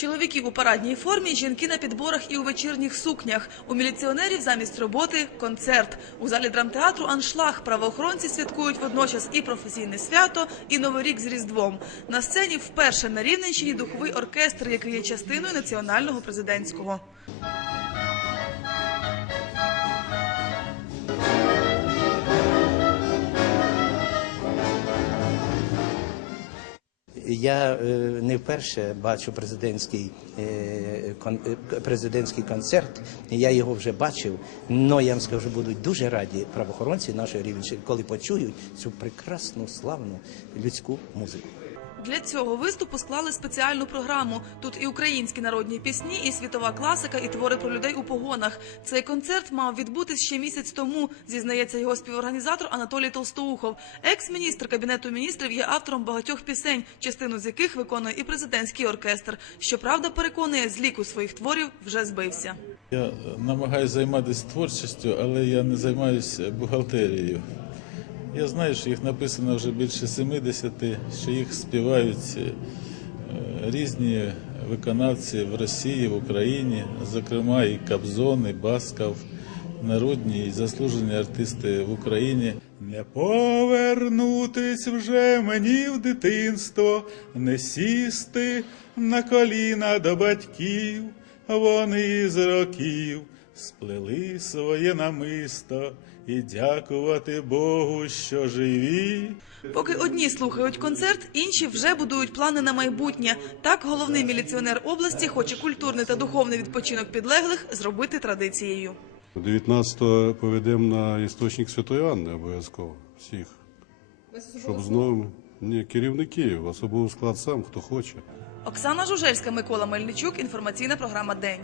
Чоловіки у парадній формі, жінки на підборах і у вечірніх сукнях. У міліціонерів замість роботи концерт. У залі драмтеатру аншлаг. Правоохоронці святкують водночас і професійне свято, і новий рік з Різдвом. На сцені вперше на Рівненщині духовий оркестр, який є частиною національного президентського. Я е, не вперше бачу президентський, е, е, президентський концерт. Я його вже бачив. але я вам скажу, будуть дуже раді правоохоронці нашої рівні, коли почують цю прекрасну, славну людську музику. Для цього виступу склали спеціальну програму. Тут і українські народні пісні, і світова класика, і твори про людей у погонах. Цей концерт мав відбутись ще місяць тому, зізнається його співорганізатор Анатолій Толстоухов. Екс-міністр кабінету міністрів є автором багатьох пісень, частину з яких виконує і президентський оркестр. Щоправда, переконує, з ліку своїх творів вже збився. Я е, намагаюся займатися творчістю, але я не займаюся бухгалтерією. Я знаю, що їх написано вже більше 70, що їх співають е, різні виконавці в Росії, в Україні, зокрема і Кобзон, і Басков, народні і заслужені артисти в Україні. Не повернутись вже мені в дитинство, не сісти на коліна до батьків. Вони з років сплели своє намисто і дякувати Богу, що живі. Поки одні слухають концерт, інші вже будують плани на майбутнє. Так головний міліціонер області хоче культурний та духовний відпочинок підлеглих зробити традицією. 19-го поведемо на істочник Святої Анни обов'язково всіх. Щоб з новими ні, керівників, особовий склад сам, хто хоче. Оксана Жужельська, Микола Мельничук. Інформаційна програма День.